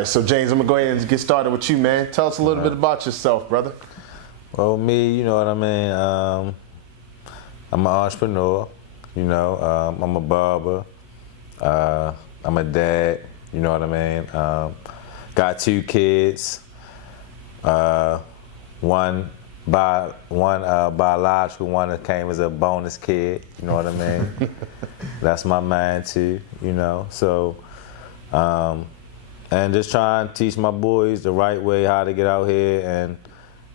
right, so James, I'm gonna go ahead and get started with you, man. Tell us a little bit about yourself, brother. Well, me, you know what I mean. I'm an entrepreneur. You know, I'm a barber. I'm a dad. You know what I mean. Got 2 kids. One biological, one that came as a bonus kid. You know what I mean. That's my man too. You know, so. And just trying to teach my boys the right way, how to get out here and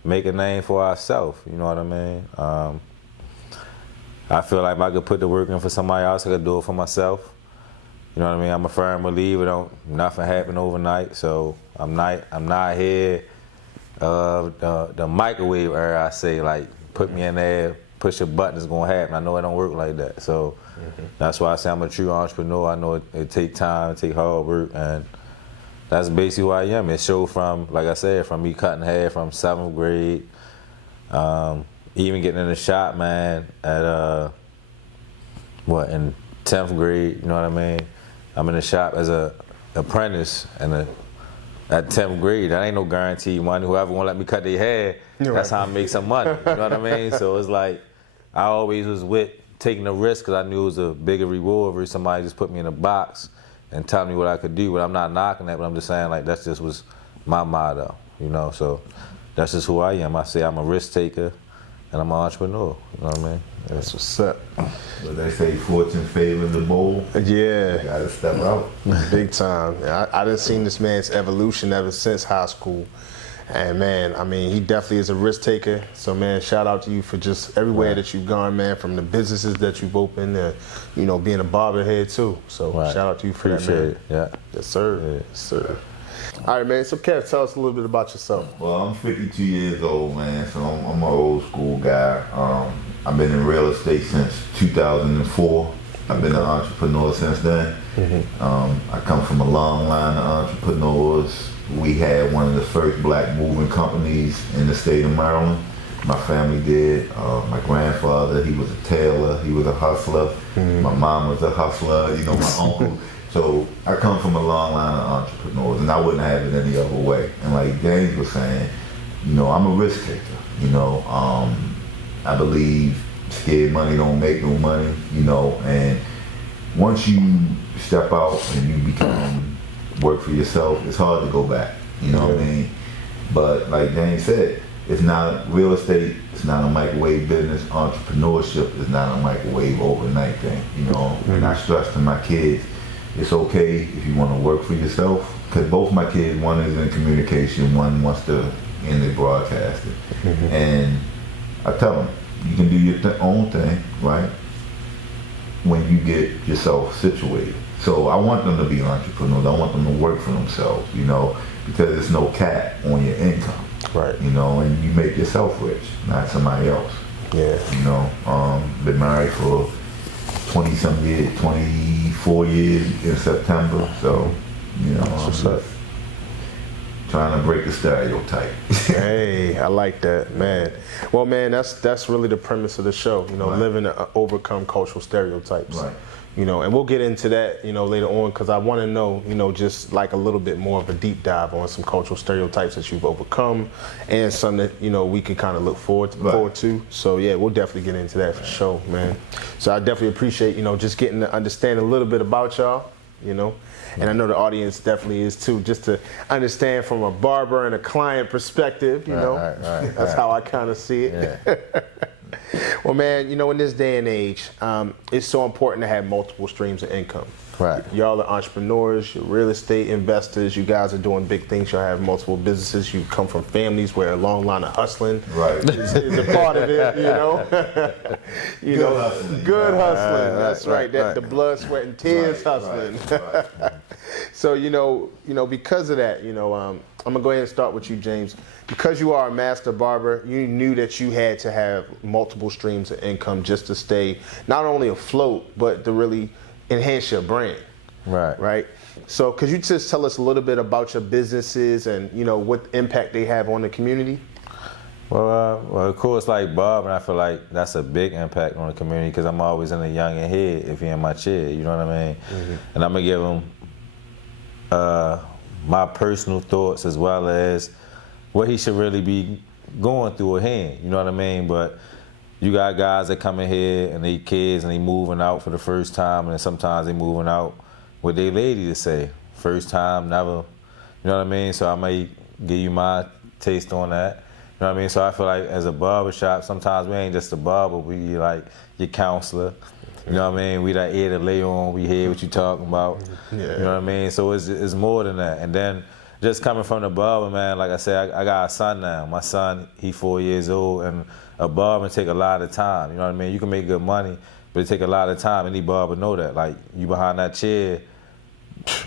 make a name for ourselves, you know what I mean? I feel like if I could put the work in for somebody else, I could do it for myself. You know what I mean? I'm a firm believer, nothing happen overnight, so I'm not here the microwave era, I say, like, put me in there, push a button, it's gonna happen. I know it don't work like that, so that's why I say I'm a true entrepreneur. I know it take time, it take hard work, and that's basically who I am. It showed from, like I said, from me cutting hair from 7th grade, even getting in the shop, man, at, in 10th grade, you know what I mean? I'm in the shop as a apprentice, and at 10th grade, that ain't no guaranteed money. Whoever wanna let me cut their hair, that's how I make some money, you know what I mean? So it's like, I always was with taking the risk because I knew it was a bigger reward versus somebody just put me in a box and tell me what I could do. But I'm not knocking that, but I'm just saying, like, that's just was my motto, you know? So that's just who I am. I say I'm a risk taker and I'm an entrepreneur, you know what I mean? That's what's up. But they say fortune favors the bold. Yeah. You gotta step out. Big time. I done seen this man's evolution ever since high school. And man, I mean, he definitely is a risk taker. So man, shout out to you for just everywhere that you've gone, man, from the businesses that you've opened and, you know, being a barber head too. So shout out to you for that, man. Yeah. Yes, sir. Yeah. Yes, sir. All right, man. So Kev, tell us a little bit about yourself. Well, I'm 52 years old, man, so I'm an old school guy. I've been in real estate since 2004. I've been an entrepreneur since then. I come from a long line of entrepreneurs. We had one of the first black moving companies in the state of Maryland. My family did. My grandfather, he was a tailor, he was a hustler. My mom was a hustler, you know, my uncle. So I come from a long line of entrepreneurs, and I wouldn't have it any other way. And like James was saying, you know, I'm a risk taker. You know, I believe scared money don't make no money, you know, and once you step out and you become work for yourself, it's hard to go back, you know what I mean? But like James said, it's not real estate, it's not a microwave business. Entrepreneurship is not a microwave overnight thing, you know. And I stress to my kids, it's okay if you want to work for yourself, because both my kids, one is in communication, one wants to in the broadcasting. And I tell them, you can do your own thing, right, when you get yourself situated. So I want them to be entrepreneurs. I want them to work for themselves, you know, because there's no cap on your income. Right. You know, and you make yourself rich, not somebody else. Yeah. You know, been married for 20-some years, 24 years in September. So, you know, I'm just trying to break the stereotype. Hey, I like that, man. Well, man, that's really the premise of the show, you know, living to overcome cultural stereotypes. Right. You know, and we'll get into that, you know, later on, because I want to know, you know, just like a little bit more of a deep dive on some cultural stereotypes that you've overcome and some that, you know, we can kind of look forward to. So, yeah, we'll definitely get into that for sure, man. So I definitely appreciate, you know, just getting to understand a little bit about y'all, you know. And I know the audience definitely is too, just to understand from a barber and a client perspective, you know. That's how I kind of see it. Yeah. Well, man, you know, in this day and age, it's so important to have multiple streams of income. Right. Y'all are entrepreneurs, you're real estate investors, you guys are doing big things, y'all have multiple businesses, you come from families where a long line of hustling is a part of it, you know. Good hustling. That's right. The blood, sweat, and tears hustling. So, you know, because of that, you know, I'm gonna go ahead and start with you, James. Because you are a master barber, you knew that you had to have multiple streams of income just to stay not only afloat, but to really enhance your brand. Right. So could you just tell us a little bit about your businesses and, you know, what impact they have on the community? Well, of course, like Bob, and I feel like that's a big impact on the community because I'm always in the young and head if you're in my chair, you know what I mean? And I'm going to give them my personal thoughts as well as what he should really be going through ahead. You know what I mean? But you got guys that come in here and they kids and they moving out for the first time, and then sometimes they moving out with their lady to say first time, never. You know what I mean? So I may give you my taste on that. You know what I mean? So I feel like as a barbershop, sometimes we ain't just a barber, we like your counselor. You know what I mean? We that ear to lay on, we hear what you talking about. Yeah. You know what I mean? So it's more than that. And then just coming from the barber, man, like I said, I got a son now. My son, he 4 years old, and a barber take a lot of time. You know what I mean? You can make good money, but it take a lot of time. Any barber know that. Like, you behind that chair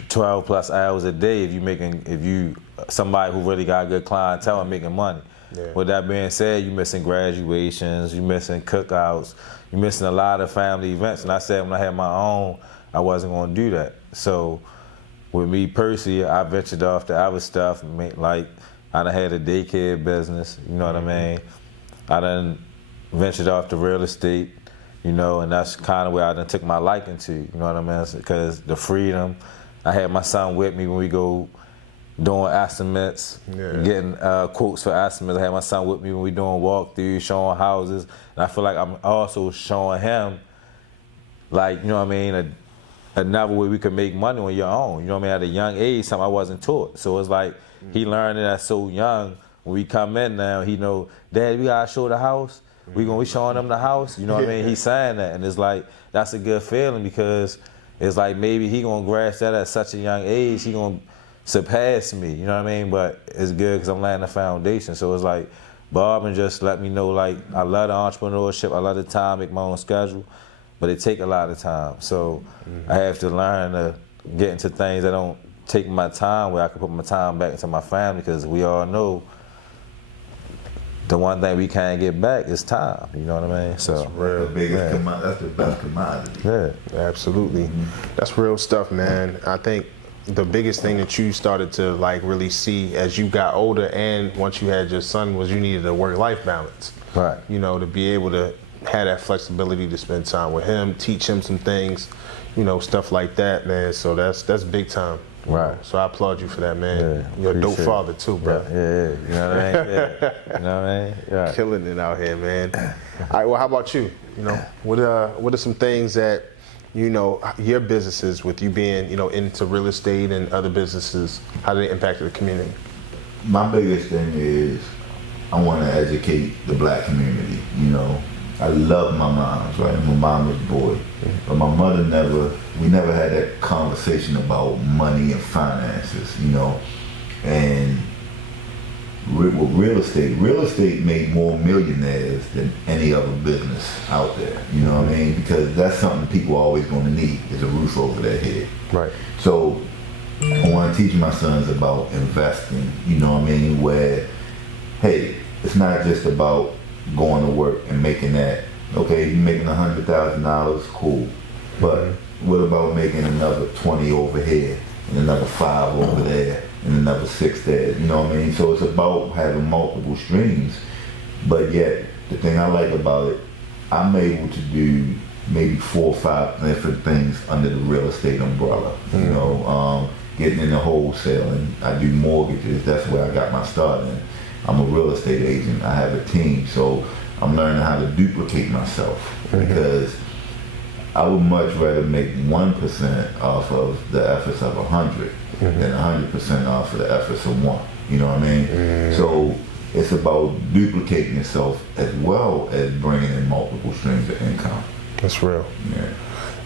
12 plus hours a day if you somebody who really got good clientele and making money. Yeah. With that being said, you missing graduations, you missing cookouts, you missing a lot of family events. And I said when I had my own, I wasn't gonna do that. So with me personally, I ventured off to other stuff. Like, I done had a daycare business, you know what I mean? I done ventured off to real estate, you know, and that's kind of where I done took my liking to, you know what I mean? Because the freedom, I had my son with me when we go doing estimates, getting quotes for estimates. I had my son with me when we doing walkthroughs, showing houses. And I feel like I'm also showing him, like, you know what I mean, another way we could make money on your own. You know what I mean? At a young age, something I wasn't taught. So it's like he learned that so young. When we come in now, he know, Dad, we gotta show the house. We gonna be showing them the house. You know what I mean? He's saying that, and it's like that's a good feeling because it's like maybe he gonna grasp that at such a young age. He gonna surpass me. You know what I mean? But it's good because I'm laying the foundation. So it's like Bob and just let me know, like, I love the entrepreneurship. I love the time, make my own schedule, but it take a lot of time. So I have to learn to get into things that don't take my time, where I can put my time back into my family, because we all know the one thing we can't get back is time. You know what I mean? So that's the biggest commodity. That's the best commodity. Yeah, absolutely. That's real stuff, man. I think the biggest thing that you started to like really see as you got older and once you had your son was you needed a work-life balance. Right. You know, to be able to have that flexibility to spend time with him, teach him some things, you know, stuff like that, man. So that's big time. Right. So I applaud you for that, man. Yeah, You're a dope father too, bro. Yeah. You know what I mean? Yeah. You know what I mean? Yeah. Killing it out here, man. All right, well, how about you? You know, what are some things that, you know, your businesses, with you being, you know, into real estate and other businesses, how do they impact the community? My biggest thing is I want to educate the black community. You know, I love my moms, right? My mom was boy, but my mother we never had that conversation about money and finances, you know. And with real estate made more millionaires than any other business out there, you know what I mean? Because that's something people are always going to need, is a roof over their head. Right. So I want to teach my sons about investing, you know what I mean? Where, hey, it's not just about going to work and making that. Okay, you're making $100,000, cool. But what about making another 20 over here and another 5 over there and another 6 there? You know what I mean? So it's about having multiple streams. But yet, the thing I like about it, I'm able to do maybe 4 or 5 different things under the real estate umbrella. You know, getting into wholesale, and I do mortgages. That's where I got my start in. I'm a real estate agent. I have a team, so I'm learning how to duplicate myself, because I would much rather make 1% off of the efforts of 100 than 100% off of the efforts of 1. You know what I mean? So it's about duplicating yourself as well as bringing in multiple streams of income. That's real. Yeah.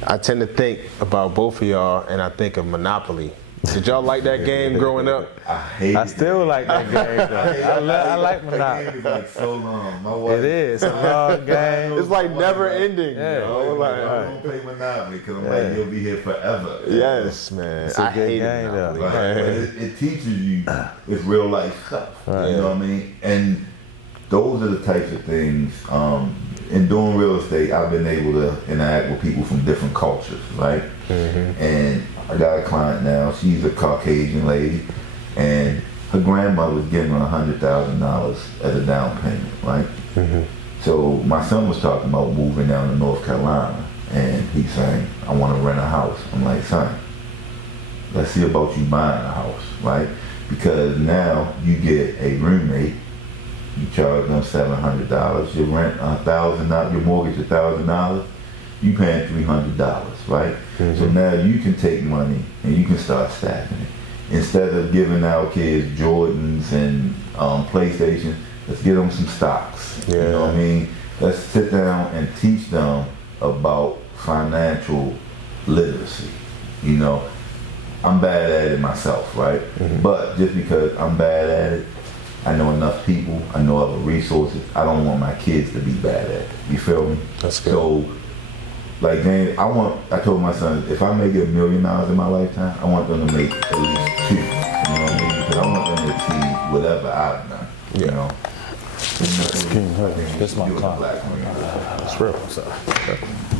I tend to think about both of y'all, and I think of Monopoly. Did y'all like that game growing up? I still like that game, though. I like Monopoly. That game is like so long. My wife, It is a long game. It's like never ending. Yeah. You know? I don't play Monopoly because I'm like, you'll be here forever. Yes, man. It's a I good hate game, Monopoly. though. Right. But it teaches you it's real life stuff. Right. You know what I mean? And those are the types of things. In doing real estate, I've been able to interact with people from different cultures, right? And I got a client now. She's a Caucasian lady, and her grandmother was giving her $100,000 as a down payment, right? So my son was talking about moving down to North Carolina, and he's saying, I want to rent a house. I'm like, son, let's see about you buying a house, right? Because now you get a roommate, you charge them $700, your rent $1,000, your mortgage $1,000, you paying $300, right? So now you can take money and you can start stacking it. Instead of giving our kids Jordans and PlayStation, let's get them some stocks. You know what I mean? Let's sit down and teach them about financial literacy. You know, I'm bad at it myself, right? But just because I'm bad at it, I know enough people, I know other resources, I don't want my kids to be bad at it. You feel me? That's good. So, like, James, I told my son, if I make $1 million in my lifetime, I want them to make at least 2. You know what I mean? Because I want them to achieve whatever I've done. You know? That's my car. That's real.